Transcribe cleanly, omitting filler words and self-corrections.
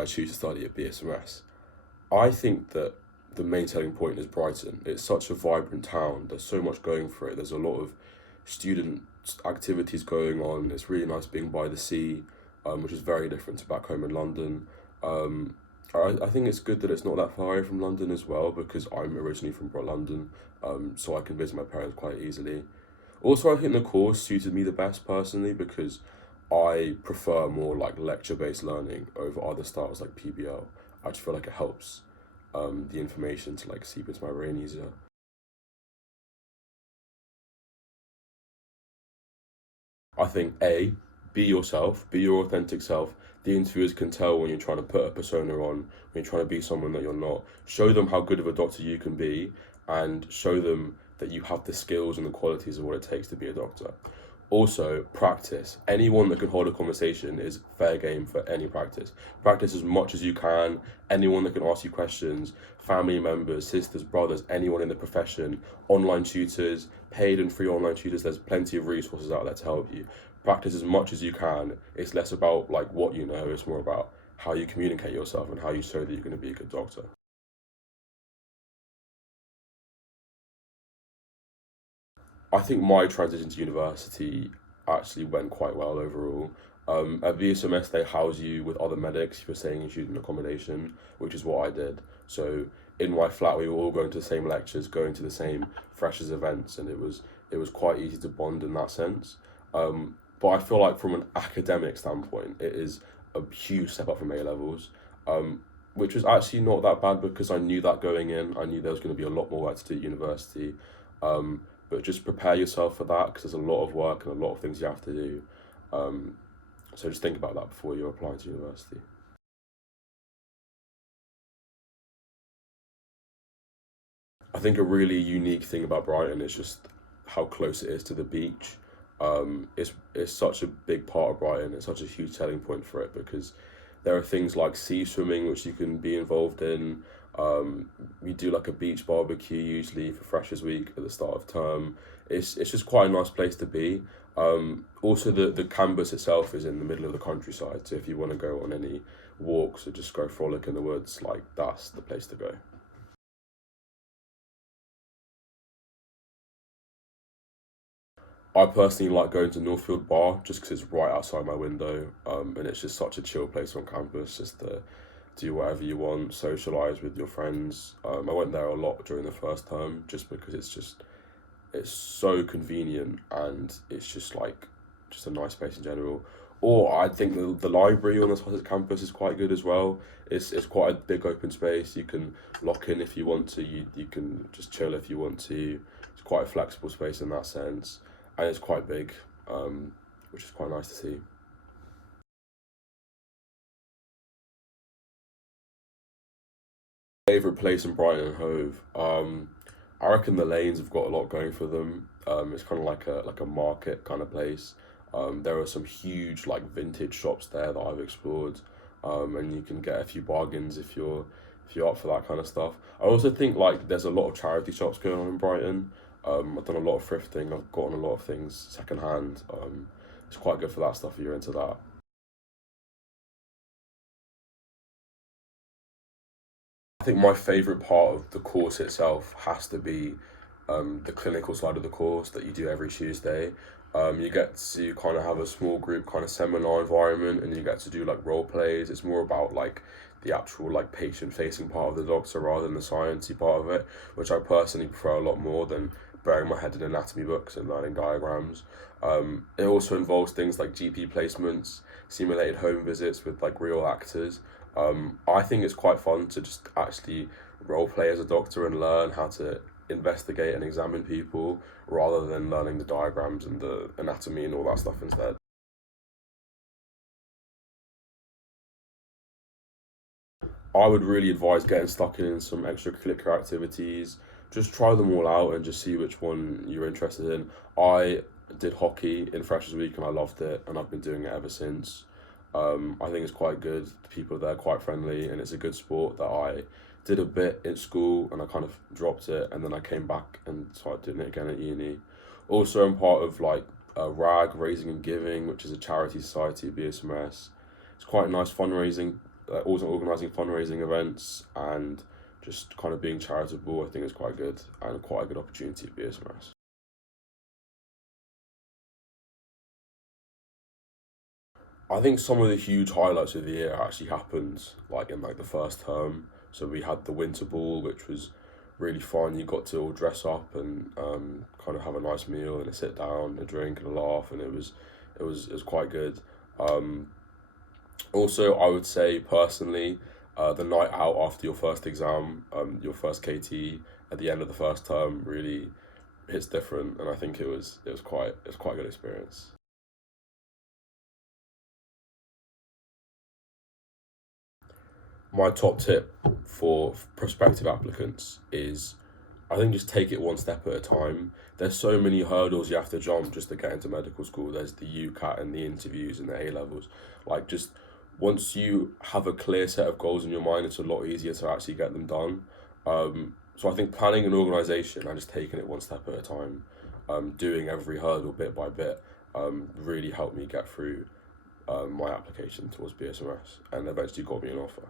I choose to study at BSMS? I think that the main selling point is Brighton. It's such a vibrant town. There's so much going for it. There's a lot of student activities going on. It's really nice being by the sea, which is very different to back home in London. Um, I think it's good that it's not that far away from London as well because I'm originally from London, so I can visit my parents quite easily. Also, I think the course suited me the best personally because I prefer more like lecture based learning over other styles like PBL. I just feel like it helps the information to like seep into my brain easier. I think be yourself, be your authentic self. The interviewers can tell when you're trying to put a persona on, when you're trying to be someone that you're not. Show them how good of a doctor you can be and show them that you have the skills and the qualities of what it takes to be a doctor. Also, practice. Anyone that can hold a conversation is fair game for any practice. Practice as much as you can. Anyone that can ask you questions, family members, sisters, brothers, anyone in the profession, online tutors, paid and free online tutors, there's plenty of resources out there to help you. Practice as much as you can. It's less about like what you know, it's more about how you communicate yourself and how you show that you're going to be a good doctor. I think my transition to university actually went quite well overall. At BSMS, they house you with other medics if you're staying in student accommodation, which is what I did. So in my flat, we were all going to the same lectures, going to the same freshers events, and it was quite easy to bond in that sense. But I feel like from an academic standpoint, it is a huge step up from A levels, which was actually not that bad because I knew that going in. I knew there was going to be a lot more work to do at university. But just prepare yourself for that because there's a lot of work and a lot of things you have to do. Um, so just think about that before you're applying to university. I think a really unique thing about Brighton is just how close it is to the beach. It's such a big part of Brighton. It's such a huge selling point for it because there are things like sea swimming which you can be involved in. We do like a beach barbecue usually for Freshers Week at the start of term. It's just quite a nice place to be. Also, the campus itself is in the middle of the countryside, so if you want to go on any walks or just go frolic in the woods, like that's the place to go. I personally like going to Northfield Bar just because it's right outside my window, and it's just such a chill place on campus, just to do whatever you want, socialize with your friends. I went there a lot during the first term just because it's so convenient and it's just like just a nice place in general. Or I think the library on the Sussex campus is quite good as well. It's quite a big open space. You can lock in if you want to. You can just chill if you want to. It's quite a flexible space in that sense, and it's quite big, which is quite nice to see. Favorite place in Brighton and Hove. I reckon the lanes have got a lot going for them. It's kind of like a market kind of place. There are some huge like vintage shops there that I've explored, and you can get a few bargains if you're up for that kind of stuff. I also think like there's a lot of charity shops going on in Brighton. I've done a lot of thrifting. I've gotten a lot of things secondhand. It's quite good for that stuff if you're into that. I think my favourite part of the course itself has to be the clinical side of the course that you do every Tuesday. You get to kind of have a small group kind of seminar environment and you get to do like role plays. It's more about like the actual like patient facing part of the doctor rather than the sciencey part of it, which I personally prefer a lot more than burying my head in anatomy books and learning diagrams. It also involves things like GP placements, simulated home visits with like real actors. I think it's quite fun to just actually role play as a doctor and learn how to investigate and examine people rather than learning the diagrams and the anatomy and all that stuff instead. I would really advise getting stuck in some extracurricular activities. Just try them all out and just see which one you're interested in. I did hockey in Freshers Week and I loved it, and I've been doing it ever since. I think it's quite good. The people there are quite friendly, and it's a good sport that I did a bit in school and I kind of dropped it, and then I came back and started doing it again at uni. Also, I'm part of like RAG, Raising and Giving, which is a charity society at BSMS. It's quite a nice fundraising also organising fundraising events and just kind of being charitable. I think is quite good and quite a good opportunity at BSMS. I think some of the huge highlights of the year actually happened like in like the first term. So we had the winter ball, which was really fun. You got to all dress up and kind of have a nice meal and a sit down, a drink and a laugh, and it was quite good. Um, Also, I would say personally, the night out after your first exam, your first KT at the end of the first term really hits different, and I think it was quite a good experience. My top tip for prospective applicants is I think just take it one step at a time. There's so many hurdles you have to jump just to get into medical school. There's the UCAT and the interviews and the A levels. Like just once you have a clear set of goals in your mind, it's a lot easier to actually get them done. So I think planning an organization and just taking it one step at a time, doing every hurdle bit by bit, really helped me get through my application towards BSMS and eventually got me an offer.